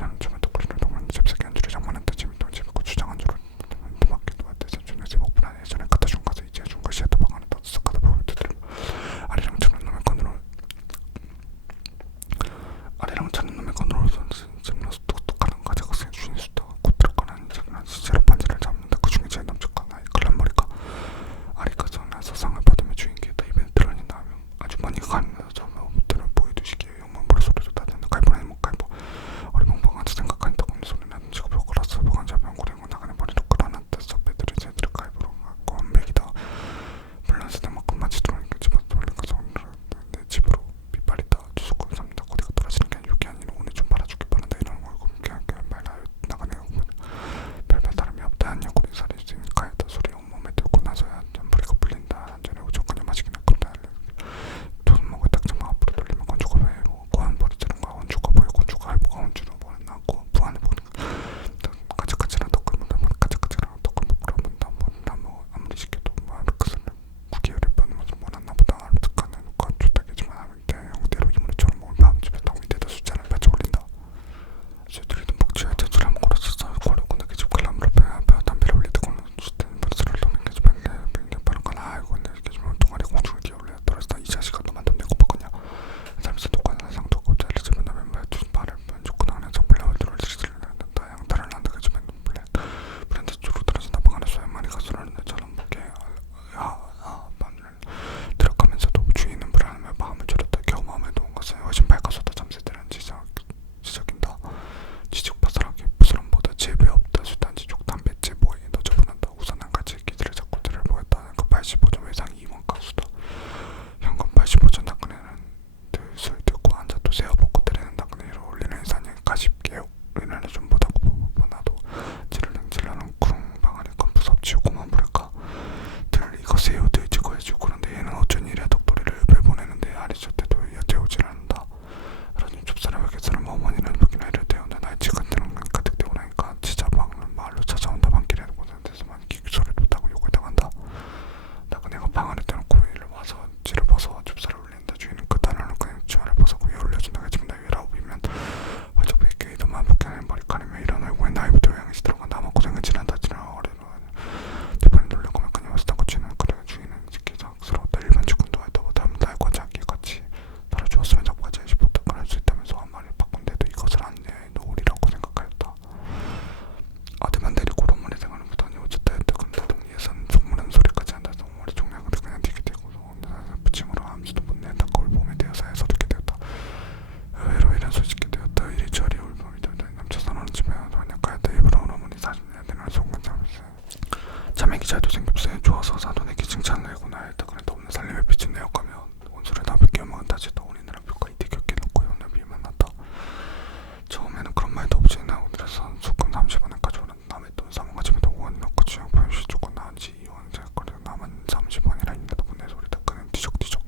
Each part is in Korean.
저녁 주면 독거리를 동물 집새끼 한 줄에 장만한다 재밌던 재밌고 주장한 줄은 도망기도 한데 삼촌의 제목 불안해 예전에 갖다 준 가서 이제 준 것이야 도망 안에 떠서 가다 보면 두드려 아리랑 차는 놈의 건으로 지금은 똑똑하는 가재가 생 주인이 숫다가 곧 들어가는 작은 시체로 반지를 잡는다. 그 중에 제일 남쪽한 아이 글란머리가 아리가 전에서 상을 받으며 주인께다 입에 들어있는 다음에 아주머니가 가면서 저들을 보여두시기에 영문 머리 소리도 다듣는 갈보라니 못 갈보 어리벙벙하지 생각하니 떠오르는 소리 나는 직업을 걸었어 보관 잡으면 고랭고 나가는 머리도 끌어놨다 섭배들이 제들을 갈보로 갖고 원맥이다 불란스다 만큼 마치 들어오니까 집어서 돌리니까 내 집으로 빗발이다 주소권 삽니다. 고대가 떨어지는 게 아니고 아니라 오늘 좀 팔아주길 바란다 이러는 걸고 그냥 말라요 나가네요. 별별 다름이 없다 한여고리 살이 있으니까 했다 소리 온몸에 들고 나서야 전부리가 풀린다. 한전에 우주권이 마시긴 했건다. 도둑목을 딱 잡아 앞으로 돌리면 건조가 배로 고한 버리자는가 원주가 보여 건조가 할부가 원주로 보는 나고 부안을 보는 까짝까짝한 덕을 문다면 까짝까짝한 덕을 먹으라면 나뭐 아무리 시켜도 말을 그슬을 구기열에 뼈는 것을 원했나 보다. 아르득하는 건 좋다겠지만 하면 대형대로 이물처럼 먹을 밤집에 덕 밑에다 숫자를 펼쳐 올린다. 쇠들이든 복지에 대출하면 걸었었어. 고르고 내게 집 글람으로 앞에 담배를 올리더고는 숫대는 분수를 넘기지만 빌게 빠른 건 아이고 내게지만 동아리 공중에 기어올려 떨어졌다. 이 자식아 너만 돈 내고 바꿨냐. 삶에서 독하는 상도고 잘리지만 나 왼발 두 발을 왼쪽고 나가는 정불량을 들어올리지를 다 양탈을 난다겠지만 눈불래 브랜드 쪽으로 떨어진다. 방 안에 소연만이 가수라는 내처럼 먹게 밤을 들어가면서도 주인은 불안하며 마음을 졸였다. 겨우 마음에 놓은 것은 훨씬 밝아서도 잠새들은 지적인다. 지적바사하게 부스럼보다 재배 없다. 수단 지족 담배째 뭐에 너저분한다. 우선 한 가지 기들을 잡고 들어보겠다는 그 85점 외상이 이원 가수다. 현금 85점 나그네는 술 듣고 앉아 또 세어보고 때리는 나그네로 올리는 산이 가십게 우리나라 좀 보다고 나도 찌르릉찔러는 구릉 방아리 건부 섭지고 고만 부를까 들 이거 세요 들 찍어야지. 그런데 얘는 어쩐 일이야. 덕돌이를 옆에 보내는데 아리저 때도 여태 오질 않는다. 라님 좁쌀을 외계사람 어머니는 벽이나 이를 태운다. 날 지긋대는 건 가득 태고 나니까 진짜 마을로 찾아온다. 밤길에 곳에서만 기소리도 타고 욕을 당한다. 나그네가 방 안에 대놓고 이를 와서 찌를 벗어 좁쌀을 올린다. 주인은 그 단어는 그냥 치마를 벗어 위에 올려준다. 하지만 나 위라 오비면 활짝 뺏기더만 벗겨낸 머리카락이며 이런 얼굴에 나이부터 향이 들어가 나만 고생은 지난다. 지난 어려운 두번이 놀라고 막간이 와서 닦고 치는 그래 주인은 지키 작스러웠다. 일반 직군도 할때보다 달과 자기 같이 달아주었으면 잡고가지 싶었다. 그럴 수 있다면서 한 마리를 바꾼데도 이것을 안 놓으리라고 생각하였다. 아들만 데리고 롬물에 생활을 못하니 어쨌다 했다. 근데 동리에서는 속무는 소리까지 한다. 동물이 종량을 그냥 되게 되고 부침으로 암수도 못 낸다. 거울 봄에 되어서야 서럽게 되었다. 의외로 이런 소식이 되었다. 이리저리 울범이 되었다. 남자 선호는 집에 완약하였다. 일부러 어머니 사진을 내는 속은 자매 기자도 생깁새 좋아서 사돈에게 칭찬을 해고 나였다. 그런데 없는 살림에 빛을 내어가며 온술에 다 벗겨먹은 다시다. 우리나라 뷰가 이때 겹게 놓고 연합이 만났다. 처음에는 그런 말도 없이 나 오늘에서 수금 30원에 가져오는 남의 돈 사먹어지면 더 원이 넣고 주영 표시 조건 나은지 이원세 거리가 남은 30원이라 있는데도 내 소리다. 그는 뒤적뒤적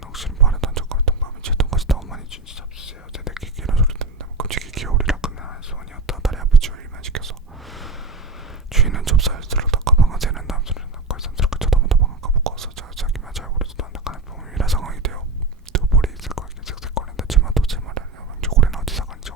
넋이는 발에 던져가 동밤은 제 돈까지 다 어머니 준지 잡수세요. 제대기 기런 소리 듣는다면 끔찍이 기어오리라. 그는 한수원이었다. 다리 앞에 주얼리만 시켜서 주인은 좁쌀을 들어다가 방아 새는 남소리를 낳고 해산스럽게 쳐다본다. 방아 까부꺼워서 자기만 잘 모르지도 않는 가난병이라 상황이 되어 두 볼이 있을 거에게 색색거린다. 치마도 제 말하냐 왠지 고래는 어디 사가는지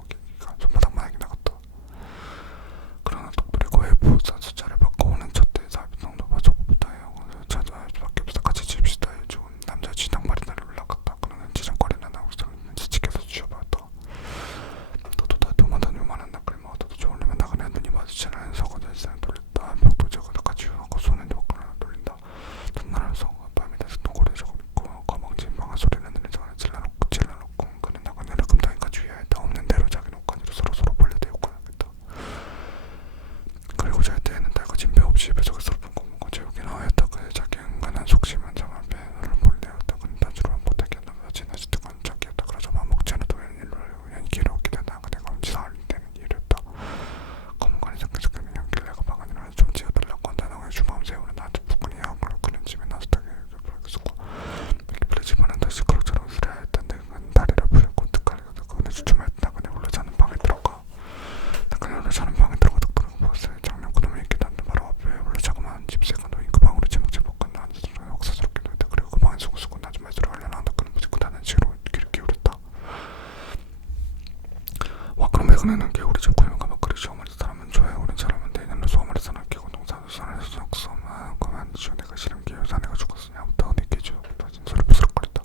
최근에는 개구리 집 구경 가면 그릇이 어머니 사람은 좋아해 오는 사람은 내년에 소머리 사람 끼고 농사도 산에서 적서만 그만 지어 내가 싫은 게 사내가 죽었으냐부터 어디 깨져 다진 소리 부스럭거린다.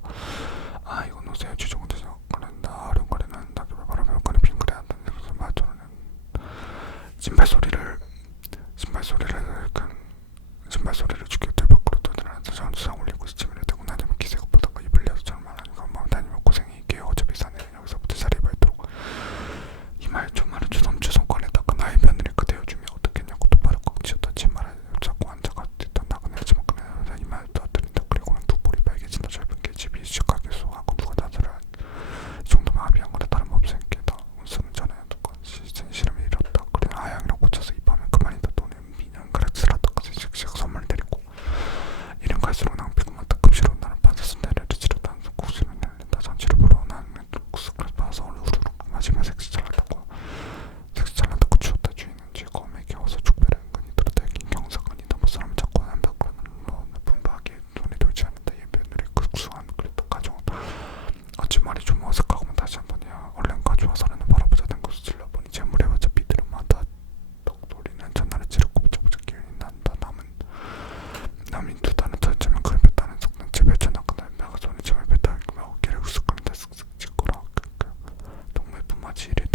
아 이거 노세요 주종은 되죠. 거린다 어령거리는 낙엽에 바람에 거리 빙그레 한다는 데서 맞춰는 신발 소리를 죽여 들 밖으로 떠들어서 전투상 올리고 시치미를 대고 나니면 기세가 보다가 입을 내서 저를 말하니까 마음 다니면 고생이 있게 어차피 사내는 여기서부터 자리 봐있도록 이 말 좀 말을 주섬주섬 꺼내다가 나의 며느리 그대여 주며 어떻겠냐고 또 말을 꽉 쥐었다 지 말을 잡고 앉아가 뒤다 나그네지만 꺼내다 이 말을 떠들인다. 그리고는 두 볼이 빨개진다. 젊은 게 집이 시작하게 쏘하고 누가 다스려 이 정도면 합의한 거나 다름없으니까 다 운수는 전해야 듣고 진실함이 이렇다. 그래 아양이랑 꽂혀서 이 밤엔 그만이다. 돈에 미년 그라치라다 씩씩 선물 드리고 이름 갈수록 낭비고만 급시로 나는 빠져서 내려를 치르다 국수를 내린다. 잔치를 보러 나는 국수를 봐서 후루룩 마시면 섹시 잘난다고 추웠다. 주인은 즐거움에 겨워서 축배를 은근히 들었다. 여긴 경사건이 너무 사람을 잡고 한다고는 분바하게 돈이 돌지 않는다. 얘 며느리 국수한 그랬다. 가정은 어찌 말이 좀 어색하고만 다시 한번이야. 얼른 가져와 서른을 바라보자. 된 것을 질러보니 재물에 와자 비들은 많다. 덕소리는 전날에 찌르고 부쩍부쩍 기운이 난다. 남인 두 단은 털자면 그를 뱉다는 속는 제 펼쳐나가다 내가 손에 점을 뱉다 어깨를 으쓱거린다. 쓱쓱 찌꺼라. 동물뿐 마치 이래